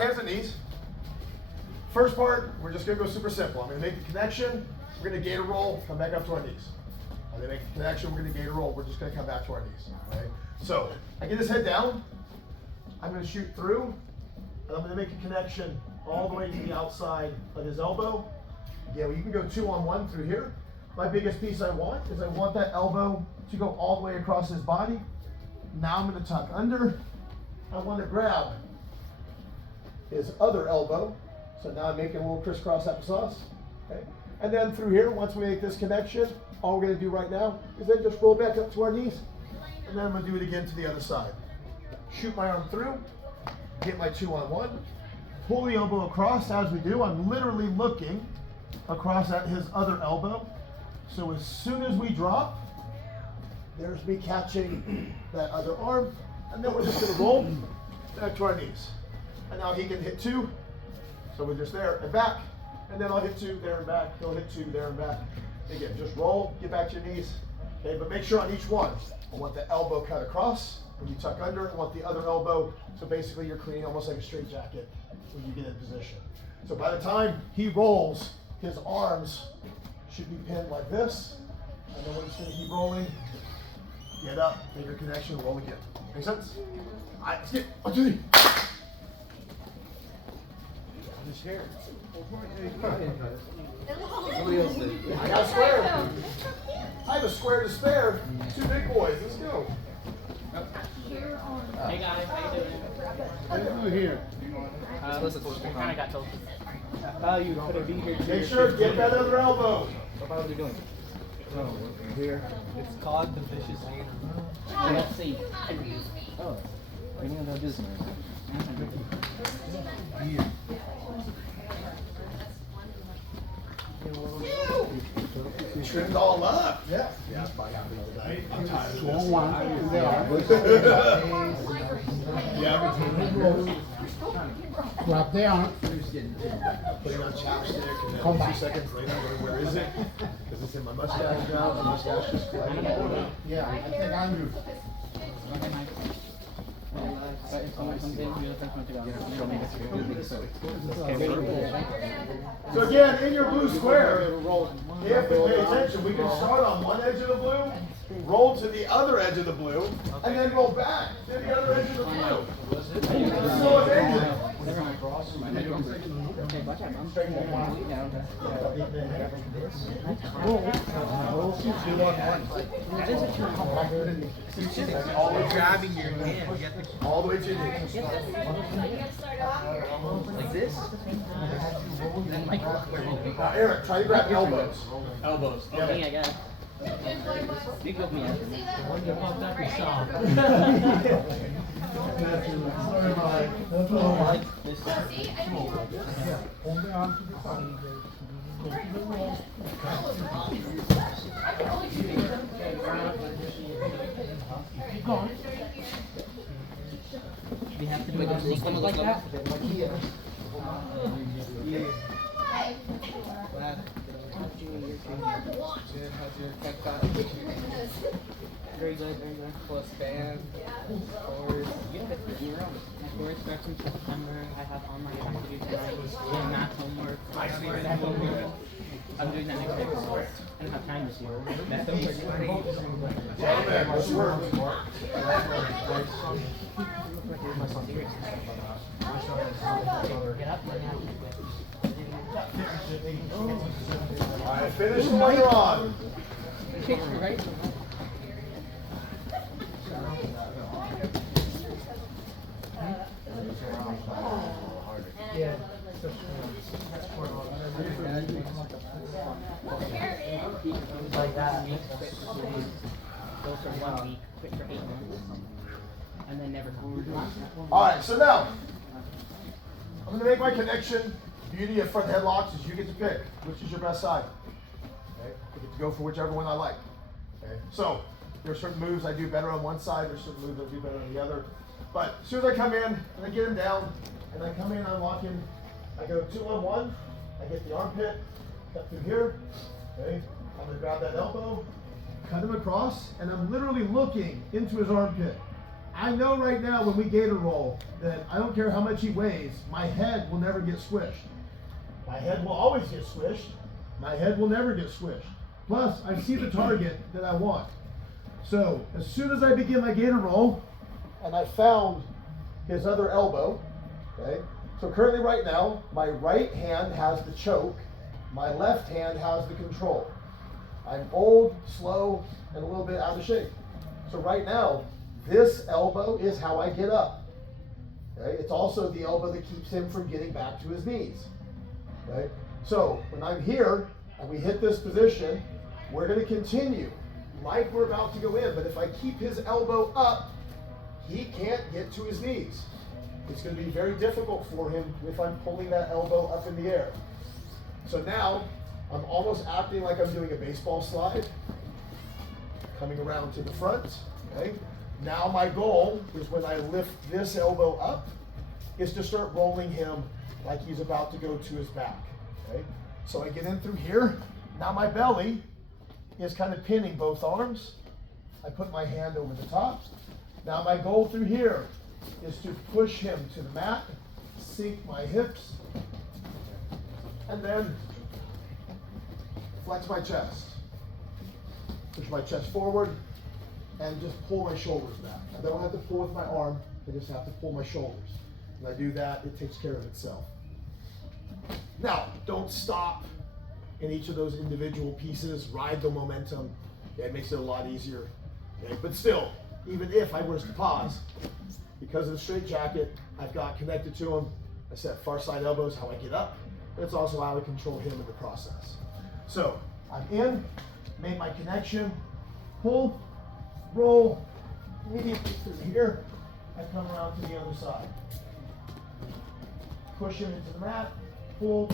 Hands and knees. First part, we're just gonna go super simple. I'm gonna make the connection, we're gonna gator roll, come back up to our knees. I'm gonna make the connection, we're gonna gator roll, we're just gonna come back to our knees. Okay? So I get his head down, I'm gonna shoot through, and I'm gonna make a connection all the way to the outside of his elbow. Yeah, well, you can go 2-on-1 through here. My biggest piece I want is I want that elbow to go all the way across his body. Now I'm gonna tuck under. I want to grab his other elbow. So now I'm making a little crisscross applesauce. Okay? And then through here, once we make this connection, all we're going to do right now is then just roll back up to our knees. And then I'm going to do it again to the other side. Shoot my arm through, get my 2-on-1, pull the elbow across. As we do, I'm literally looking across at his other elbow. So as soon as we drop, there's me catching that other arm. And then we're just going to roll back to our knees. And now he can hit 2. So we're just there and back. And then I'll hit 2 there and back. He'll hit 2 there and back. Again, just roll, get back to your knees. Okay, but make sure on each one, I want the elbow cut across. When you tuck under, I want the other elbow. So basically you're creating almost like a straight jacket when you get in position. So by the time he rolls, his arms should be pinned like this. And then we're just going to keep rolling. Get up, make your connection, roll again. Make sense? All right, let's get 1, 2, 3. Just here. Nobody else did. I got a square. I have a square to spare. 2 big boys. Let's go. Hey guys, how you doing? What are you doing here? Listen, kind of got told. You put a V here. Make sure get that other elbow. What are we doing? Here. It's called the vicious gator. Let's see. Oh. We need to do this Here. You straightened all up. Yeah. Yeah, I'm tired of this. Yeah. Drop down. Putting on chapstick and then 2 seconds later, where is it? Because it's in my mustache now. The mustache is flying. Yeah, I think I'm. If someone comes in, you're the first one to go. So again, in your blue square, you have to pay attention. We can start on one edge of the blue, roll to the other edge of the blue, and then roll back to the other edge of the blue. This is so amazing. Always grabbing your hand. All the way to your knees. Like this? Eric, try to grab elbows. Elbows. Me, I guess. You go with me after me. Like this. We have to do it like that. Very good, very good. Plus band. Forward. You have it in your own. My forward starts in September. I have online activities tonight. And math homework. I'm doing that next week. I don't have time this year. Math homework. Gentlemen, let's work. Get up and have All right, finish the one you're on. right? Yeah. Like that. Go for 1 week, quit for 8 months, and then never come. All right, so now I'm going to make my connection. The beauty of front headlocks is you get to pick which is your best side. Okay? I get to go for whichever one I like. Okay? So there are certain moves I do better on one side. There's certain moves I do better on the other. But as soon as I come in and I get him down, and I come in, I lock in, I go 2-on-1. I get the armpit, cut through here. Okay? I'm going to grab that elbow, cut him across, and I'm literally looking into his armpit. I know right now when we gator roll that I don't care how much he weighs, my head will never get squished. My head will always get squished. My head will never get squished. Plus, I see the target that I want. So, as soon as I begin my gator roll, and I found his other elbow, okay? So currently right now, my right hand has the choke, my left hand has the control. I'm old, slow, and a little bit out of shape. So right now, this elbow is how I get up. Okay? It's also the elbow that keeps him from getting back to his knees. Okay? So when I'm here and we hit this position, we're going to continue like we're about to go in. But if I keep his elbow up, he can't get to his knees. It's going to be very difficult for him if I'm pulling that elbow up in the air. So now I'm almost acting like I'm doing a baseball slide, coming around to the front. Okay? Now my goal is when I lift this elbow up, is to start rolling him like he's about to go to his back. Okay? So I get in through here. Now my belly is kind of pinning both arms. I put my hand over the top. Now my goal through here is to push him to the mat, sink my hips, and then flex my chest. Push my chest forward and just pull my shoulders back. I don't have to pull with my arm, I just have to pull my shoulders. When I do that, it takes care of itself. Now, don't stop in each of those individual pieces. Ride the momentum. Okay, it makes it a lot easier. Okay, but still, even if I was to pause, because of the straight jacket, I've got connected to him. I set far side elbows, how I get up, but it's also how I control him in the process. So, I'm in, made my connection, pull, roll, immediately through here, I come around to the other side. Push him into the mat, pull.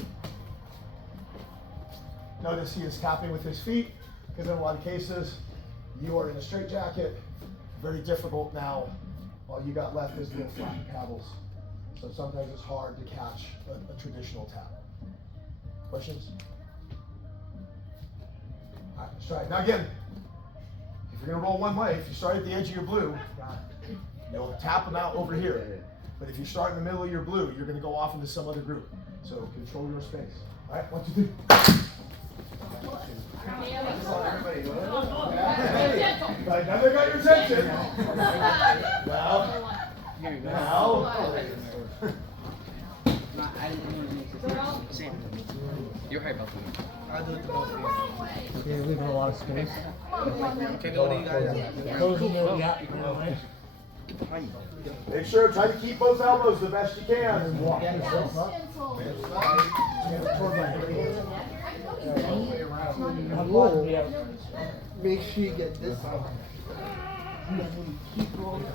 Notice he is tapping with his feet, because in a lot of cases, you are in a straight jacket, very difficult now. All you got left is little flat paddles. So sometimes it's hard to catch a traditional tap. Questions? All right, let's try it. Now again, if you're gonna roll one way, if you start at the edge of your blue, you'll tap them out over here. But if you start in the middle of your blue, you're gonna go off into some other group. So control your space. All right, 1, 2, 3. Right, now they got your attention. Now. I didn't want to make this. Same. You're high about that. I'll do it to both of you. Yeah, leaving a lot of space. Okay, what do you guys? Close the middle gap. Make sure, try to keep both elbows the best you can. Make sure you get this on. Keep rolling.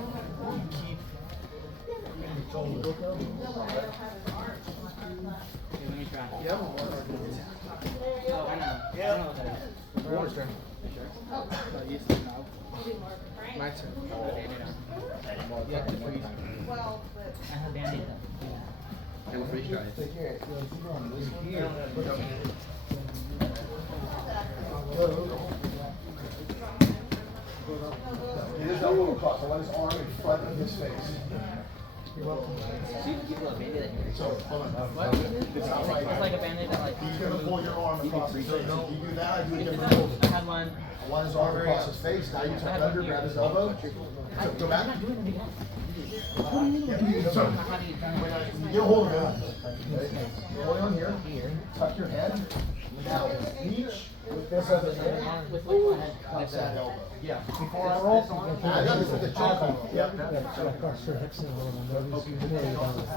Okay, let me try. Yeah. Oh, I know. Yeah. I know what that is. Warren's turn. My turn. You have to freeze. I have Band-Aid though. And freeze try. Get his elbow across. I want his arm in front of his face. So you give a little Band-Aid here. So, hold on. It's like a Band-Aid that like. He's going to pull your arm across his face. If you do that, I do a different I move. had one. I want his arm across his face. Now you tuck under, grab his elbow. So go back. I'm not doing it again. So, How do you turn it? when you get a hold of it, okay, hold on here, tuck your head. Now, reach with this other hand. With like my head. Touch that elbow. Yeah. Before I roll, I got this with the choke. Yep.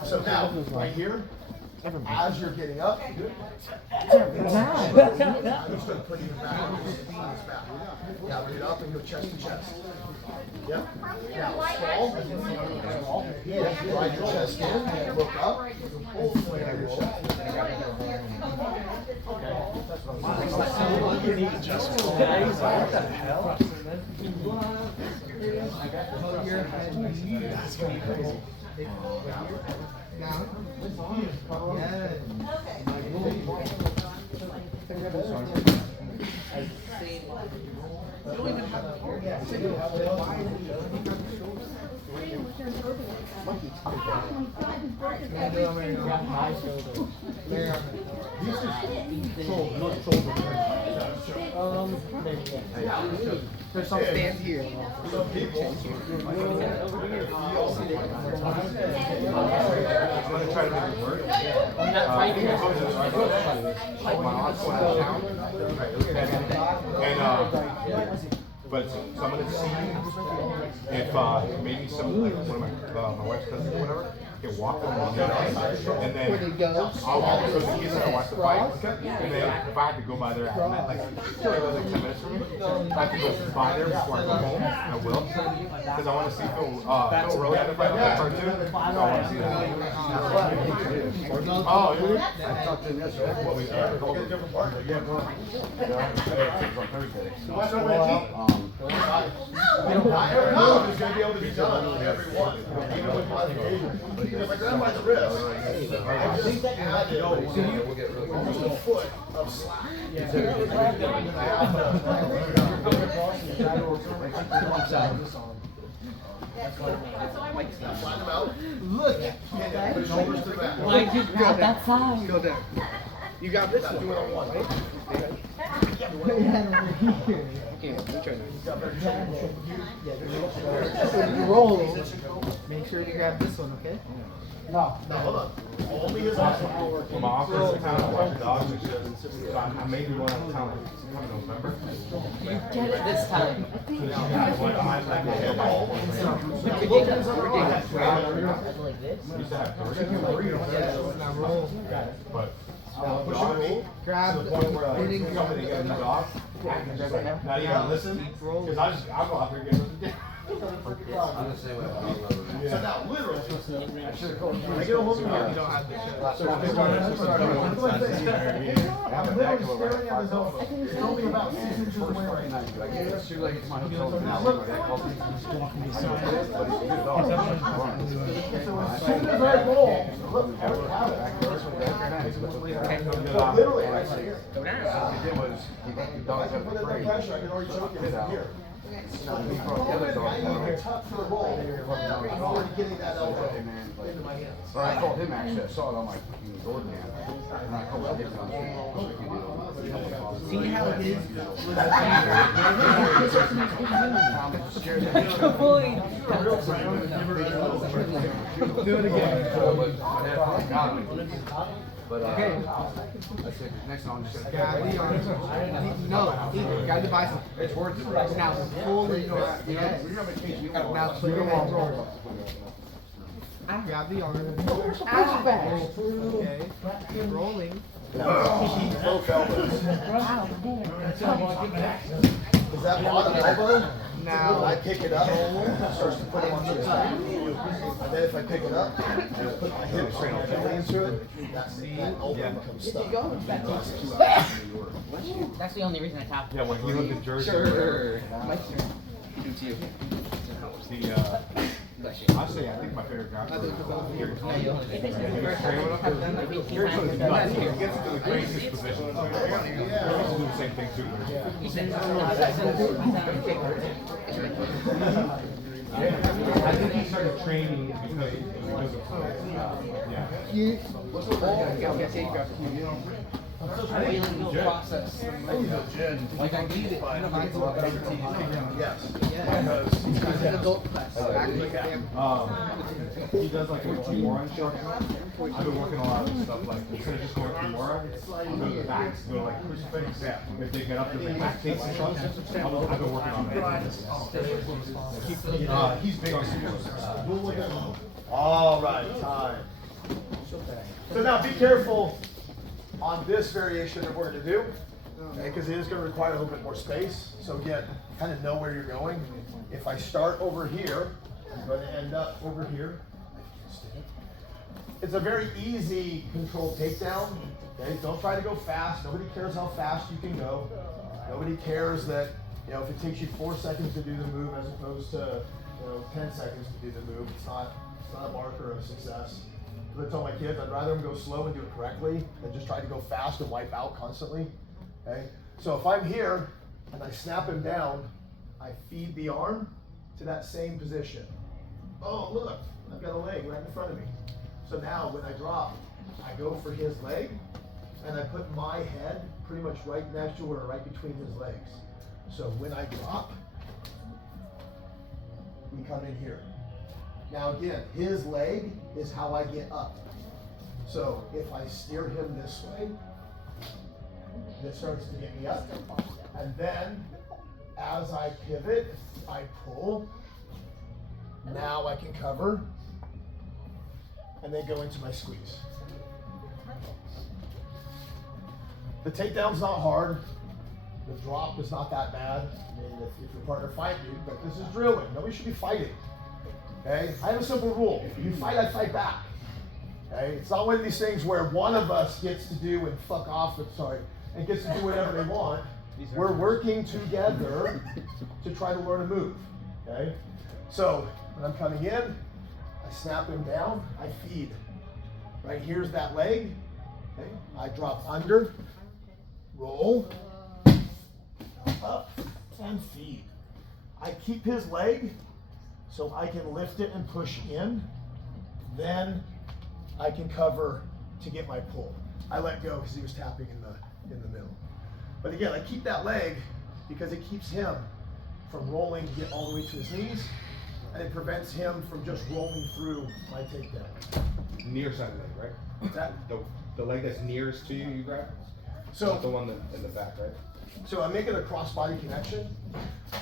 So now, right here, as you're getting up, you start putting it back on his back. Now bring it up and go chest to chest. Yep. Now stall. Yeah. Ride your chest in. Look up. Pull flare your chest. There's some stand here. Some people. I'm gonna try to make it work. My aunt's one out of town. But so I'm gonna see if maybe some like one of my wife's cousins or whatever can walk them along the other side, and then I'll walk through the kids and I'll watch the fight. And then if I have to go by there after that, like it's only like 10 minutes from me, if I have to go by there before I go home, I will, because I want to see Phil Rowe had to fight that part too. I want to see that. Oh, yeah. I talked to him yesterday. What we got? We'll get a different partner. Yeah, on Thursday. What's the way to keep? Not every one is going to be able to be done on every one, even with modifications. Because I grabbed my wrist, I just added almost a foot of slack. Flatten them out. Look. Put shoulders to the back. Why'd you grab that side? Go down. You got this one. Do it on one, right? Okay, we try You roll. Make sure you grab this one, okay? No. No, hold on. Only his option. Well, my office in town, I watch the dogs and shit. I may be going out of town like sometime in November. You get it this time. Used to have three. Now roll. But Push it with me. Grab to the point where hitting somebody get a new dog. Now you gotta listen, because I'll go out there and get it. So now, literally, I get a hold of you. You don't have to show. I'm literally staring at his elbow. It's only about 6 inches away right now. Now look. So as soon as I roll, look, every habit. Literally, right here. Go down. If I can put it under pressure, I can already choke it from here. I need to tuck for the roll in order to getting that elbow into my hands. I called him actually, I saw it on my door cam. And I called him. See how it is? Do it again. But Okay. I said, next time I'm just Got the arm. No, got the bicep. it's worth it. Now pull it. Yes. Now put your arm roll. Grab the arm. Okay. Keep rolling. Both elbows. Is that bottom elbow? Now I pick it up, starts to put it onto his back. And then if I pick it up, and I put my hips and my belly into it, that elbow becomes stuck. That's the only reason I tapped. Yeah, when he lived in Jersey. sure. I'll say, I think my favorite guy. He gets into the craziest positions. He used to do the same thing too. I think he started training because of Process. Like I need it. Yes. It's an adult class. he does like a Kimura instruction. I've been working a lot of stuff like instead of just going Kimura, I'll go to the backs, go like crucifix. If they get up to the back takes instructions, I've been working on that. He's big on Kimura. All right, time. So now be careful on this variation that we're going to do, okay, because it is going to require a little bit more space. So again, kind of know where you're going. If I start over here, I'm going to end up over here. It's a very easy controlled takedown. Okay, don't try to go fast. Nobody cares how fast you can go. Nobody cares that, you know, if it takes you 4 seconds to do the move as opposed to, 10 seconds to do the move. It's not a marker of success. I tell my kids, I'd rather them go slow and do it correctly than just try to go fast and wipe out constantly. Okay, so if I'm here and I snap him down, I feed the arm to that same position. oh look, I've got a leg right in front of me. So now when I drop, I go for his leg, and I put my head pretty much right next to or right between his legs. So when I drop, we come in here. Now again, his leg is how I get up. So if I steer him this way, this starts to get me up. And then as I pivot, I pull. Now I can cover and then go into my squeeze. The takedown's not hard. The drop is not that bad. I mean, if your partner fight you, but this is drilling. Nobody should be fighting. Okay? I have a simple rule. If you fight, I fight back. Okay? It's not one of these things where one of us gets to do and fuck off, and gets to do whatever they want. We're working together to try to learn a move. Okay? So when I'm coming in, I snap him down, I feed. Right here's that leg. Okay? I drop under, roll, up, and feed. I keep his leg so I can lift it and push in. Then I can cover to get my pull. I let go because he was tapping in the middle. But again, I keep that leg because it keeps him from rolling to get all the way to his knees, and it prevents him from just rolling through my takedown. Near side leg, right? What's that? The leg that's nearest to you, you grab? So Not the one in the back, right? So I'm making a cross-body connection.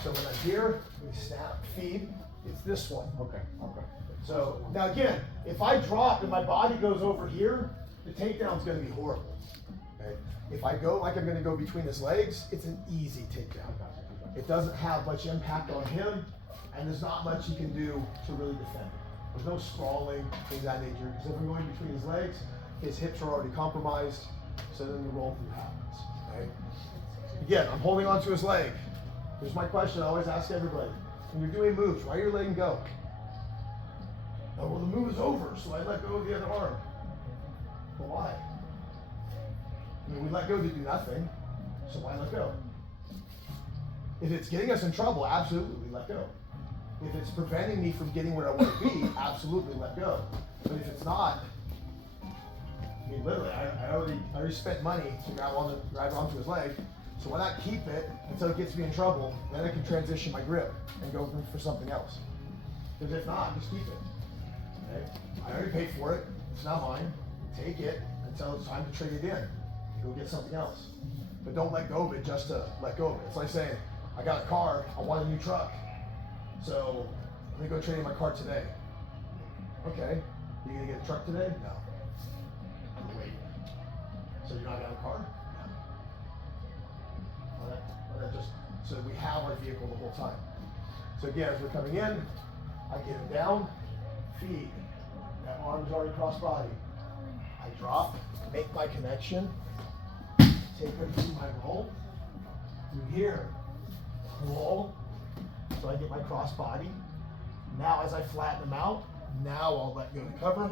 So when I'm here, we snap, feed, it's this one. Okay, okay. So now again, if I drop and my body goes over here, the takedown's gonna be horrible. Okay? If I go like I'm gonna go between his legs, it's an easy takedown. It doesn't have much impact on him, and there's not much he can do to really defend it. There's no sprawling, things of that nature, because if I'm going between his legs, his hips are already compromised, so then the roll through happens. Okay? Again, I'm holding onto his leg. Here's my question I always ask everybody. When you're doing moves, why are you letting go? Oh, well, the move is over, so I let go of the other arm. But why? I mean, we let go to do nothing, so why let go? If it's getting us in trouble, absolutely let go. If it's preventing me from getting where I want to be, absolutely let go. But if it's not, I mean, literally, I already spent money to grab onto his leg, so why not keep it until it gets me in trouble, then I can transition my grip and go for something else. Because if not, just keep it. Okay? I already paid for it, it's not mine. Take it until it's time to trade it in. Go get something else. But don't let go of it just to let go of it. It's like saying, I got a car, I want a new truck. So let me go trade in my car today. Okay, you gonna get a truck today? No. I'm gonna wait. So you're not gonna have a car? No. Well, that just, so we have our vehicle the whole time. So again, as we're coming in, I get him down, feed. That arm's already cross body. I drop, make my connection, take him through my roll, through here, roll, so I get my cross body. Now as I flatten them out, now I'll let go to cover,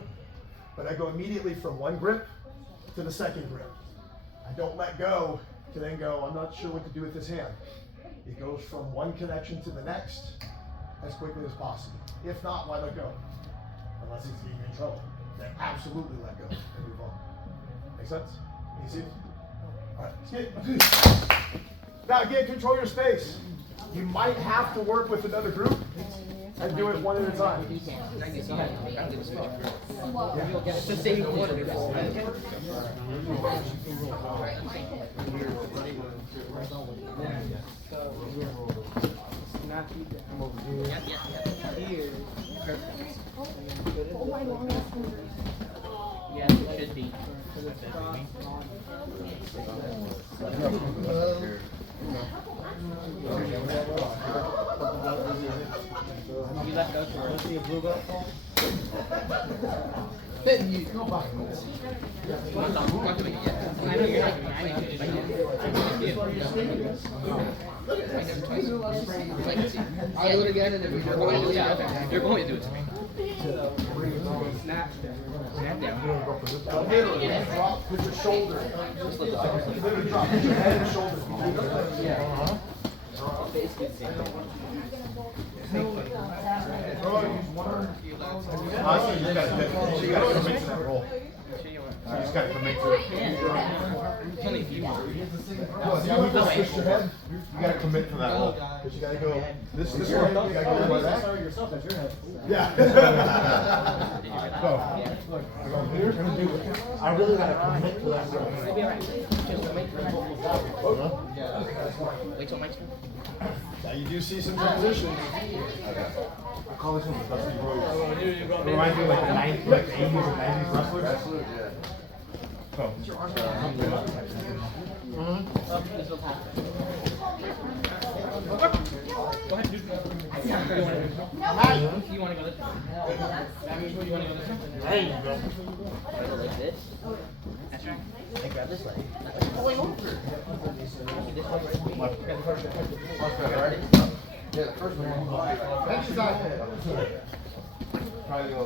but I go immediately from one grip to the second grip. I don't let go to then go, I'm not sure what to do with this hand. It goes from one connection to the next as quickly as possible. If not, why let go? Unless it's getting you in trouble. Then absolutely let go and move on. Make sense? Easy? All right, let's get. Now again, control your space. You might have to work with another group and do it one at a time. It's the same order. Here. Perfect. Yes, it should be. You let go to her. See a blue belt? Then you go back. I know you're not doing it. I know you're I'll do it again, and then we're going to do it again. You're going to do it to me. Snap. Snap down. Now literally, drop, put your shoulder. Literally drop, put your head and shoulders between your legs. Basically the same thing. Honestly, you gotta commit to that role. You just gotta commit to it. It's only a few more. You gotta commit to that role. Because you gotta go, this way, you gotta go like that. Yeah. So, I really gotta commit to that role. It'll be alright. Wait till Mike's turn. Now you do see some transitions. I call this one the Dusty Rhodes. It reminds me of like the 90s, like the 80s and 90s wrestlers. So. This will happen. Go ahead, dude. You want to go this way? You want to go this way? There you go. Like this? That's right. And grab this leg. What's going on? This one right? Yeah, the first one. Try to go.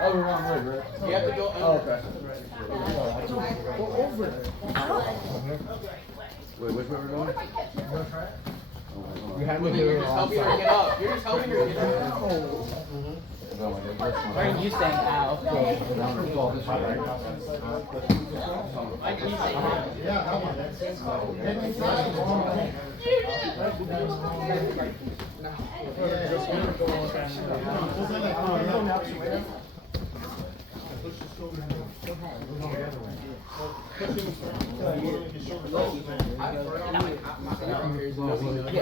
Oh, we're wrong way, right? You have to go. Oh, okay. Go over. Wait, which way we're going? You have to do it You're just helping her get up. You're just helping her get up. Why are you saying ow? Yeah, that one.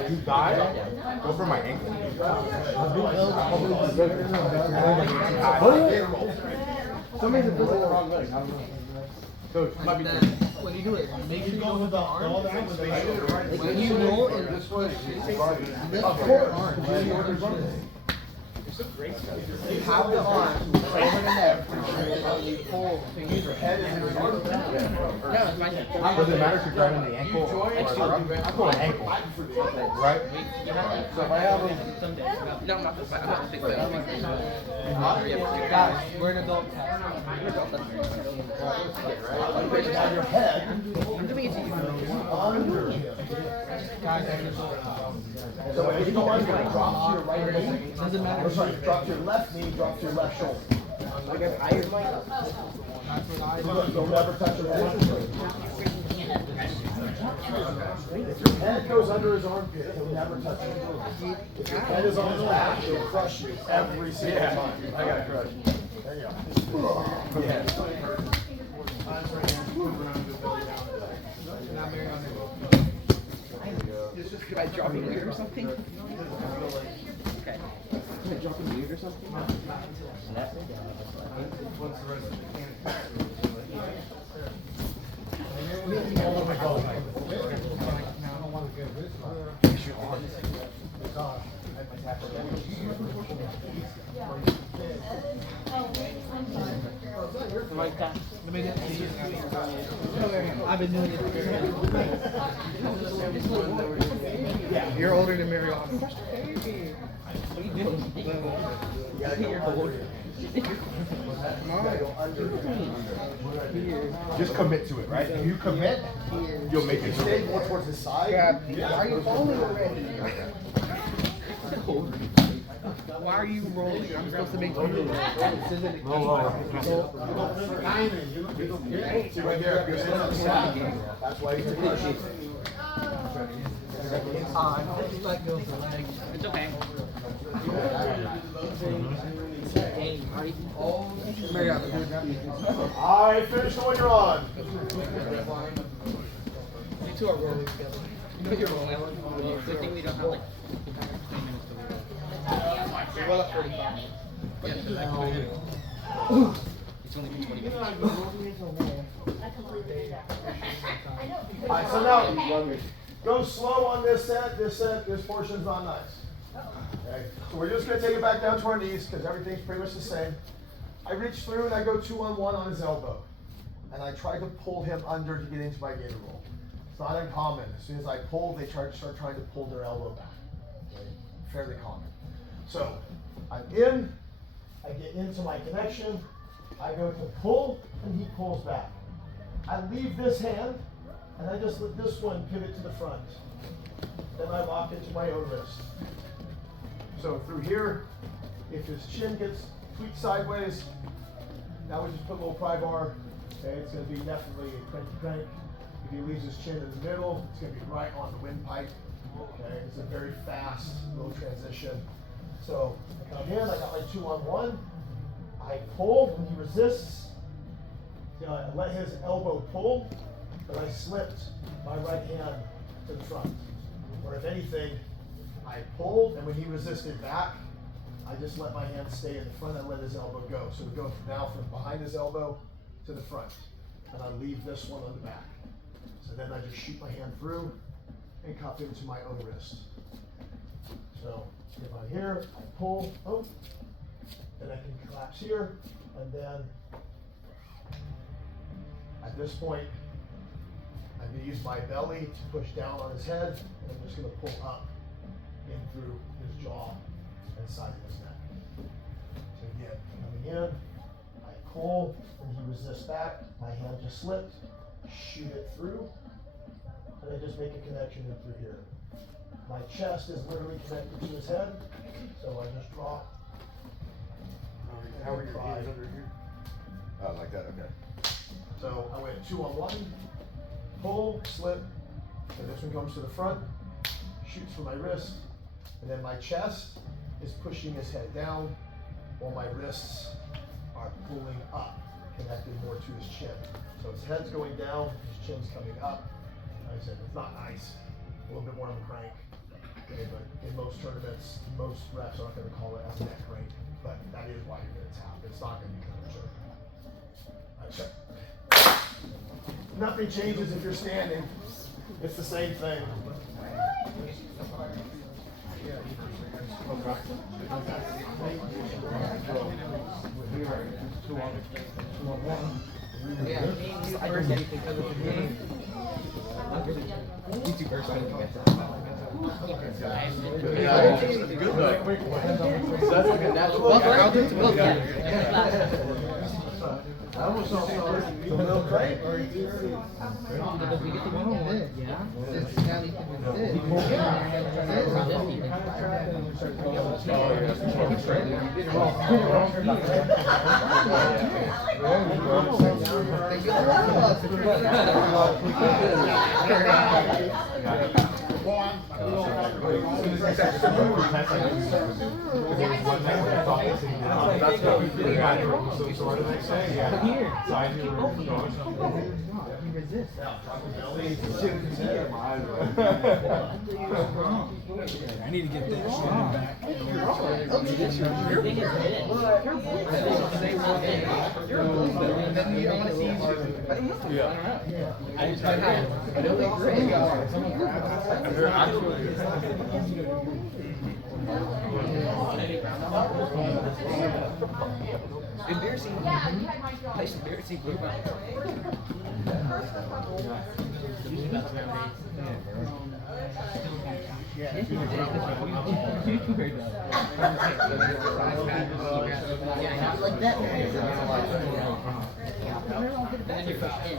You die? Go for my ankle. Somebody's the wrong leg. I don't know. Coach, might be When you do it, make sure you go with the arm. Like When you roll and this way, of course, you have the arm over the neck, and you pull to use your head and your arm. No, it's my turn. Does it matter if you're grabbing the ankle or I go an ankle, right? So if I have them, Someday. No, I'm not the big Guys, we're an adult. On your head, I'm doing it to you. under him. Guys, So if you go under, drop to your right knee. doesn't matter. Or sorry, drop to your left knee, drop to your left shoulder. Like an iron mic. That's what I do. Don't ever touch your head. If your head goes under his armpit, he'll never touch it. If your head is on his back, he'll crush you every single time. I got to crush. There you go. Not very on Could I drop you weird or something? Okay. Could I drop you weird or something? Like that. I've been doing it. You're older than Mary. What are you doing? You're old. Just commit to it, right? If you commit, you'll make it. Stay more towards the side. Why are you falling already? Why are you rolling? I'm supposed to make you move. See right there, you're standing on the side. That's why you can push it. Let go of the leg. It's okay. Mary, Alright, finish the one you're on. you two are rolling together. You know you're rolling. Good thing we don't have like 15 minutes to wait. Well, up 45. It's only been 20 minutes. Alright, so now, go slow on this set, this portion's not nice. Okay, so we're just gonna take it back down to our knees, because everything's pretty much the same. I reach through and I go 2-on-1 on his elbow. And I try to pull him under to get into my gator roll. It's not uncommon. As soon as I pull, they start trying to pull their elbow back. Okay? Fairly common. So, I'm in, I get into my connection, I go to pull, and he pulls back. I leave this hand, and I just let this one pivot to the front. Then I lock into my own wrist. So through here, if his chin gets tweaked sideways, now we just put a little pry bar. Okay, it's going to be definitely a cranky crank. If he leaves his chin in the middle, it's going to be right on the windpipe. Okay, it's a very fast little transition. So I come in, I got my 2-on-1. I pull when he resists. You know, I let his elbow pull, but I slipped my right hand to the front. Or if anything, I pulled, and when he resisted back, I just let my hand stay in the front and let his elbow go. So we go now from behind his elbow to the front. And I leave this one on the back. So then I just shoot my hand through and cuff into my own wrist. So if I'm here, I pull, then I can collapse here, and then at this point, I'm going to use my belly to push down on his head, and I'm just going to pull up in through his jaw and side of his neck. So again, coming in, I pull, and he resists back, my hand just slipped, shoot it through, and I just make a connection in through here. My chest is literally connected to his head, so I just draw. How are your hands under here? Oh, like that, okay. So I went 2-on-1, pull, slip, and this one comes to the front, shoots from my wrist, and then my chest is pushing his head down, while my wrists are pulling up, connected more to his chin. So his head's going down, his chin's coming up. Like I said, it's not nice, a little bit more of a crank. Okay, but in most tournaments, most reps aren't going to call it as a neck crank, but that is why you're going to tap. It's not going to be counter choke. All right, so nothing changes if you're standing. It's the same thing. I'll do it to both. I almost saw a little crank. I need to get that shit back. Embarrassing. Nice embarrassing blue belt. Like that. And then you're pushed in.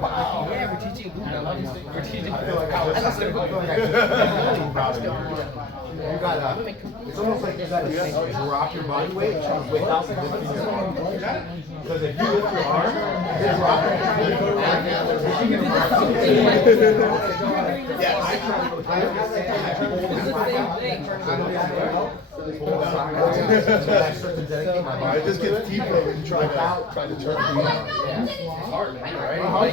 Wow. Yeah, we're teaching blue belt. We're teaching. I feel like you got it's almost like you got to drop your body weight without lifting your arm. Because if you lift your arm, then drop it. Yes. I just get deeper and try to turn it around. It's hard, man, right?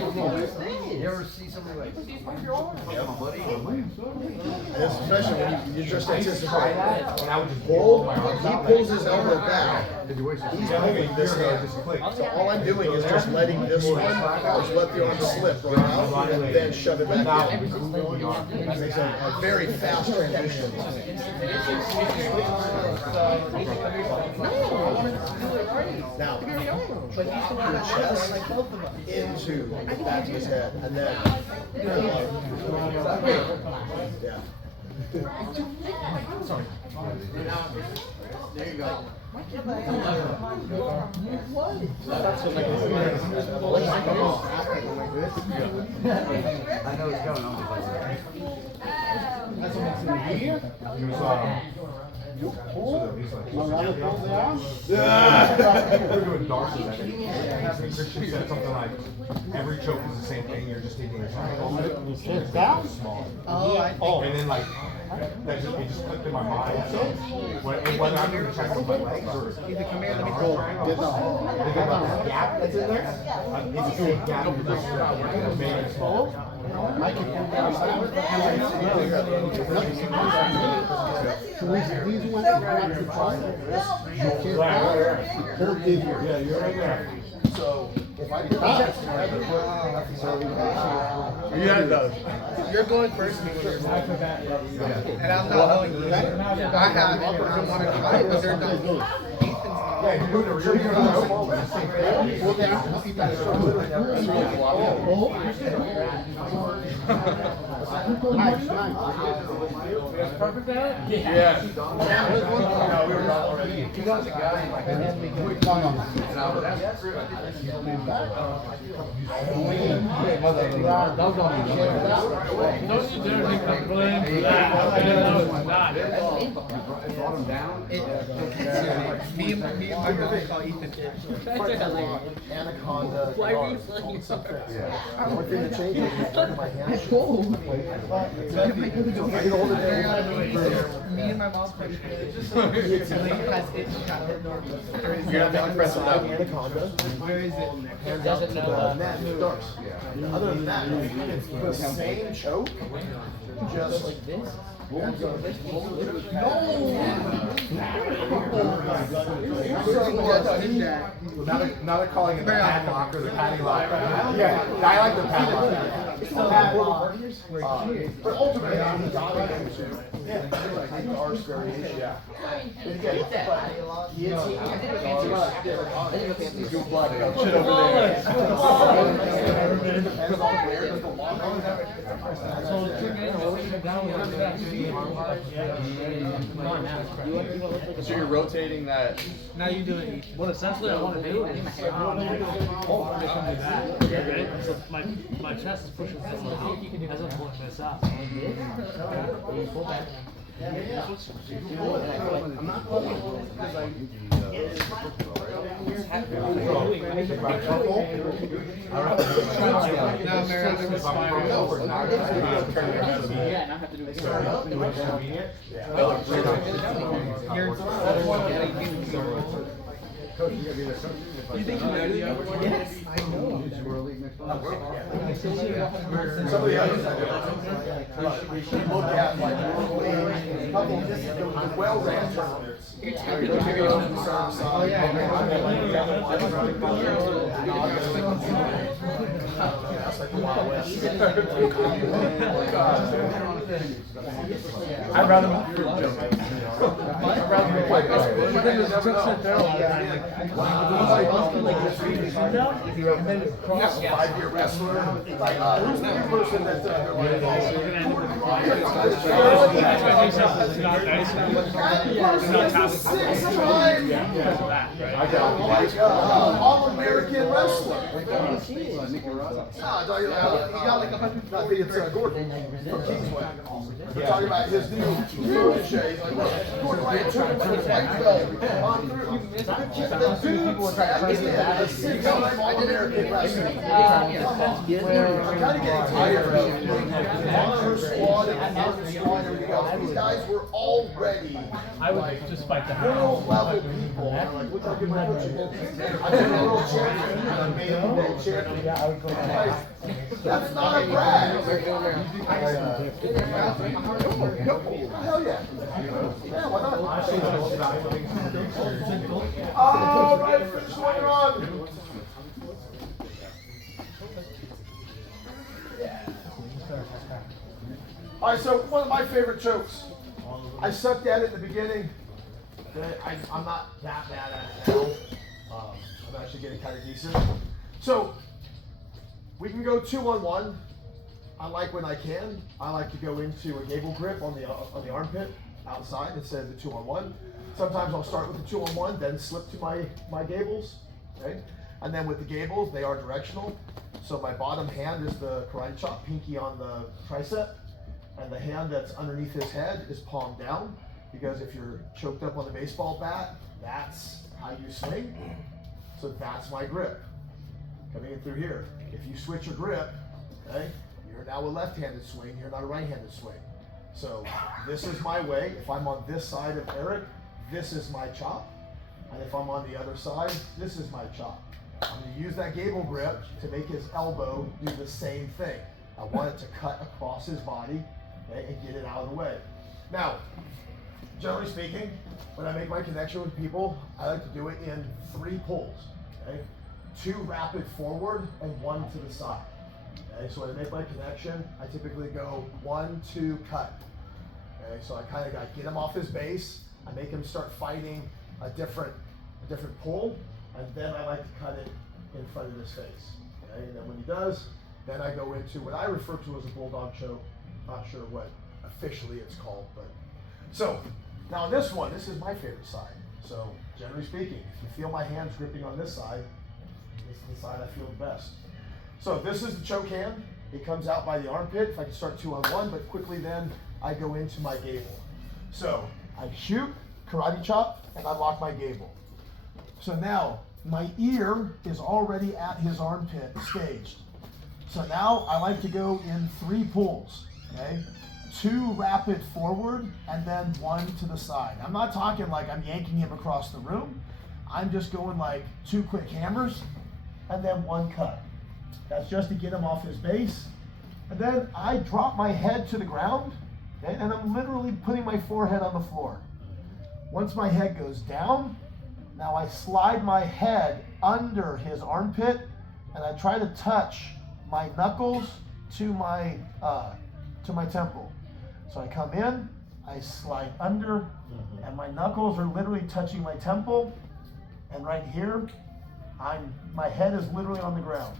You ever see somebody like, yeah, my buddy? And especially when you just anticipate when I would just pull, he pulls his elbow back. He's pulling this hand. So all I'm doing is just letting this one, just let the arm slip right out and then shove it back in. That makes a very fast transition. Now, put your chest into the back of his head, and then, yeah. Sorry. There you go. this. I know it's going on. That's what makes it here. It was, so he's like, we're doing Darcy's, I think. Christian said something like, every choke is the same thing, you're just taking your time. It's down? Small. Oh, And then like, it just clicked in my mind. Whether I'm going to check with my legs or. Either come here, let me go. Get the gap that's in there. It's the same gap, you're just making it small. I can pull down. These ones are not too far. Yeah, you're right there. So if I do that, Yeah, it does. You're going first, and I'm not going to. I have it, and I want to try it, but they're not. Yeah, you're doing it, you're doing it. Pull down. Nice, nice. Perfect at it? Yeah. No, we were not already. You got the guy in my head. Don't you dare take the blame for that. I know it's not. Brought him down. Me and my brother call Ethan. Anaconda. Why are you playing The yours? only thing that changes is my hand. It's cold. I can hold it there. Me and my mom's pretty good. It's has it kind of normal. You have to press it down. Anaconda. Where is it? Hands out to the net, darts. Other than that, it's the same choke, just like this. Now they're calling it the padlock or the padlock. Yeah, I like the padlock. But ultimately, I'm dominating too. Yeah, the arse variation. Yeah. And again, Do blackout shit over there. depends on where does the long So you're rotating that. Now you do it. What essentially I want to do is, I want to do that. Okay, so my chest is pushing this out as I'm pulling this out. Pull back. I'm not Yeah, and I have to do this. You think you know? Yes, I know. Some of the others I do. We should look at like a couple of the well-ran tournaments. Oh, That's like the Wild West. I'd rather be fruit jumping. I'd rather be like Five-year wrestler. Like, who's the new person that's they're like, All-American wrestler. No, he got like 100. I think it's Gordon from Kingsway. We're talking about his new protege. He's like, look, Gordon Ryan trying to his white belt on through. The dude's a six-time All-American wrestler. I'm kind of getting tired of Monster Squad and Monster Squad and everything else. These guys were already I would just fight the world level people. And I'm like, look how good my coaching is. I've been a world champion. I made a world champion. That's not a brag. Hell yeah. Yeah, why not? All right, finish what you're on. All right, so one of my favorite chokes. I sucked at it in the beginning. I'm not that bad at it now. I'm actually getting kind of decent. So we can go 2-on-1. I like when I can. I like to go into a gable grip on the armpit outside instead of the 2-on-1. Sometimes I'll start with the 2-on-1, then slip to my gables, right? And then with the gables, they are directional. So my bottom hand is the karate chop, pinky on the tricep, and the hand that's underneath his head is palm down, because if you're choked up on the baseball bat, that's how you swing. So that's my grip. Coming in through here. If you switch your grip, okay, you're now a left-handed swing, you're not a right-handed swing. So this is my way. If I'm on this side of Eric, this is my chop. And if I'm on the other side, this is my chop. I'm going to use that gable grip to make his elbow do the same thing. I want it to cut across his body, okay, and get it out of the way. Now, generally speaking, when I make my connection with people, I like to do it in 3 pulls. Okay? 2 rapid forward and 1 to the side. Okay? So when I make my connection, I typically go 1, 2, cut. Okay? So I kind of got to get him off his base. I make him start fighting a different pull, and then I like to cut it in front of his face. Okay? And then when he does, then I go into what I refer to as a bulldog choke. Not sure what officially it's called, but so now on this one, this is my favorite side. So generally speaking, if you feel my hands gripping on this side, this is the side I feel the best. So this is the choke hand. It comes out by the armpit. If I can start 2-on-1, but quickly then I go into my gable. So I shoot, karate chop, and I lock my gable. So now my ear is already at his armpit staged. So now I like to go in 3 pulls, okay? 2 rapid forward and then 1 to the side. I'm not talking like I'm yanking him across the room. I'm just going like 2 quick hammers and then 1 cut. That's just to get him off his base. And then I drop my head to the ground, okay? And I'm literally putting my forehead on the floor. Once my head goes down, now I slide my head under his armpit and I try to touch my knuckles to my temple. So I come in, I slide under, and my knuckles are literally touching my temple, and right here, my head is literally on the ground.